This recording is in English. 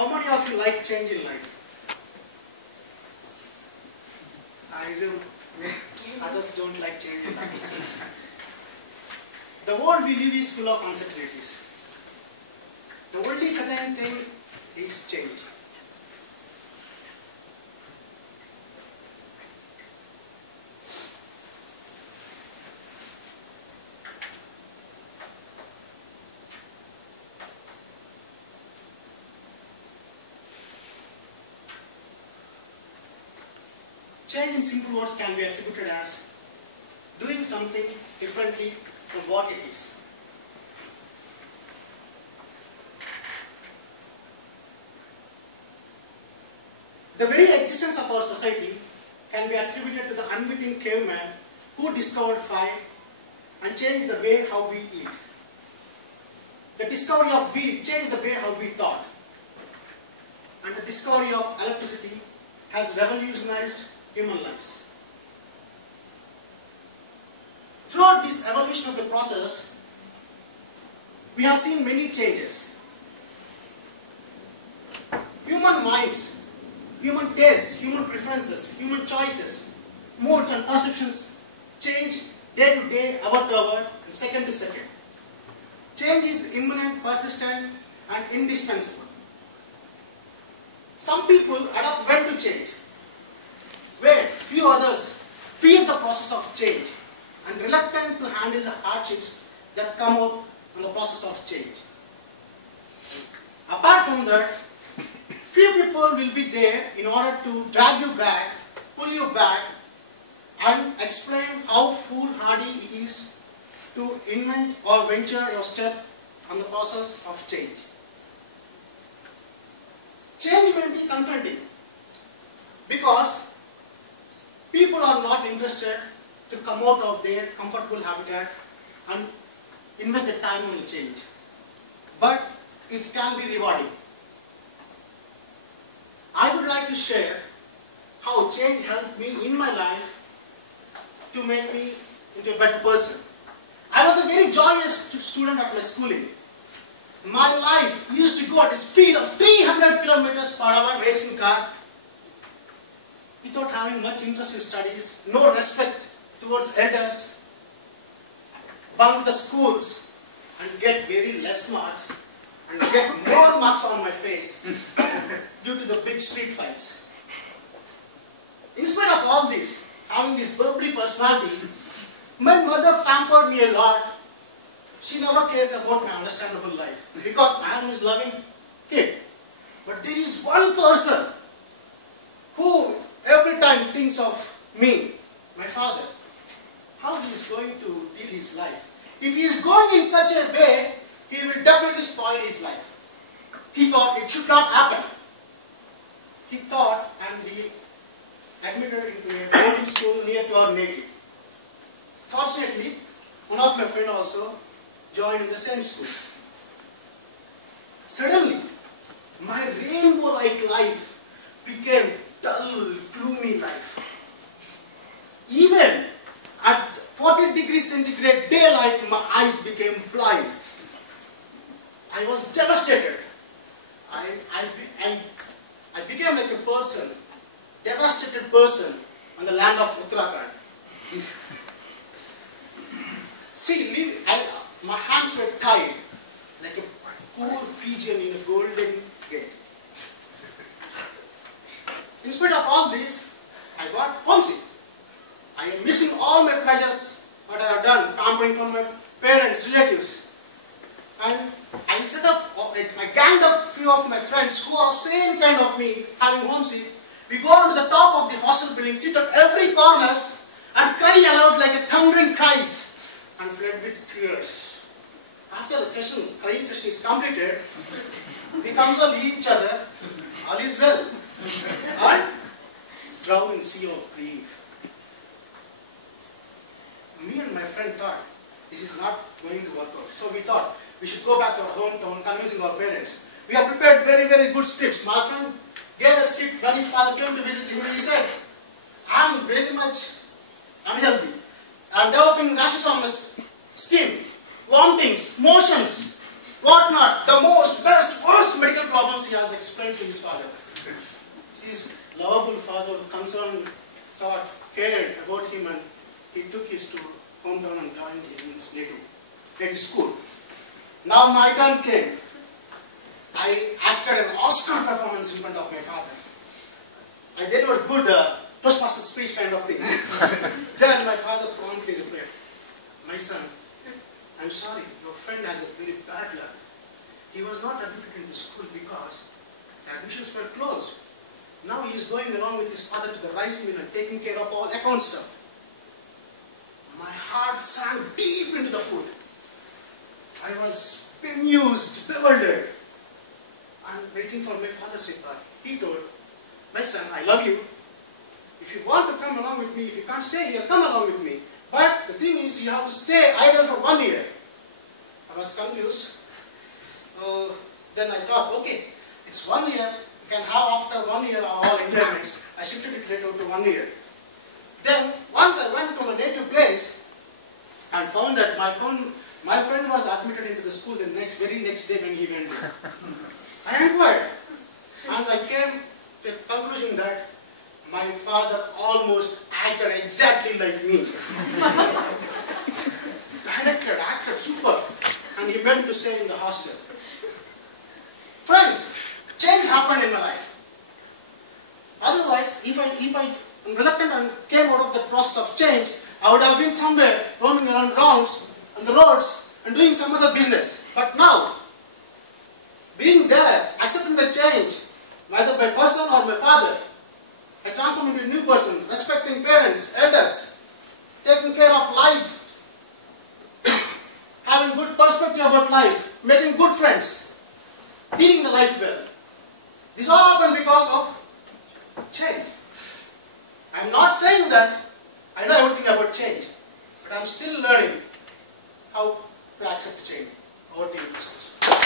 How many of you like change in life? I assume others don't like change in life. The world we live is full of uncertainties. The only certain thing is change. Change in simple words can be attributed as doing something differently from what it is. The very existence of our society can be attributed to the unwitting caveman who discovered fire and changed the way how we eat. The discovery of wheat changed the way how we thought. And the discovery of electricity has revolutionized human lives. Throughout this evolution of the process, we have seen many changes. Human minds, human tastes, human preferences, human choices, moods and perceptions change day to day, hour to hour, and second to second. Change is imminent, persistent, and indispensable. Some people adapt well to change, where few others fear the process of change and reluctant to handle the hardships that come out from the process of change. Apart from that, few people will be there in order to drag you back, pull you back, and explain how foolhardy it is to invent or venture your step on the process of change. Change may be confronting because people are not interested to come out of their comfortable habitat and invest their time in the change. But it can be rewarding. I would like to share how change helped me in my life to make me into a better person. I was a very joyous student at my schooling. My life used to go at a speed of 300 kilometers per hour racing car without having much interest in studies, no respect towards elders, bunk the schools and get very less marks and get more marks on my face due to the big street fights. In spite of all this, having this bubbly personality, my mother pampered me a lot. She never cares about my understandable life because I am his loving kid. But there is one person who every time thinks of me, my father, how he is going to deal his life. If he is going in such a way, he will definitely spoil his life. He thought it should not happen. He thought, and he admitted into a boarding school near to our native. Fortunately, one of my friends also joined in the same school. Suddenly, my rainbow-like life became dull, gloomy life. Even at 40 degrees centigrade daylight, my eyes became blind. I was devastated. I became like a person, devastated person on the land of Uttarakhand. See, my hands were tied like a poor pigeon in a golden gate. In spite of all this, I got homesick. I am missing all my pleasures, what I have done, pampering from my parents, relatives. And I ganged up a few of my friends who are same kind of me, having homesick. We go on to the top of the hostel building, sit at every corners, and cry aloud like a thundering cries, and fled with tears. After the session, crying session is completed, we console each other, all is well, and drown in sea of grief. Me and my friend thought, this is not going to work out. So we thought, we should go back to our hometown, convincing our parents. We have prepared very, very good scripts. My friend gave a script when his father came to visit him. He said, I am very much unhealthy. I am developing rashes on my skin, vomitings, motions. what not, the most, best, worst medical problems he has explained to his father. His lovable father, concerned, thought, cared about him, and he took his to hometown and joined in his native school. Now my turn came. I acted an Oscar performance in front of my father. I delivered good Toastmaster speech kind of thing. Then my father promptly replied, "My son, I'm sorry, your friend has a very bad luck. He was not admitted into school because the admissions were closed. Now he is going along with his father to the rice mill and taking care of all account stuff." My heart sank deep into the food. I was bemused, bewildered, and waiting for my father's reply. He told, "My son, I love you. If you want to come along with me, if you can't stay here, come along with me. But the thing is, you have to stay idle for 1 year." I was confused. Then I thought, okay, it's 1 year. You can have after 1 year all enjoyments. I shifted it later to 1 year. Then once I went to my native place and found that my friend was admitted into the school the very next day when he went there. I inquired, and I came to a conclusion that my father almost acted exactly like me. Directed, acted super, and he went to stay in the hostel. Friends, change happened in my life. Otherwise, if I am reluctant and came out of the process of change, I would have been somewhere roaming around rounds on the roads and doing some other business. But now, being there, accepting the change, either by person or my father, I transform into a new person, respecting parents, elders, taking care of life, having good perspective about life, making good friends, leading the life well. This all happened because of change. I am not saying that I know everything about change, but I am still learning how to accept the change. Over to you, Christos.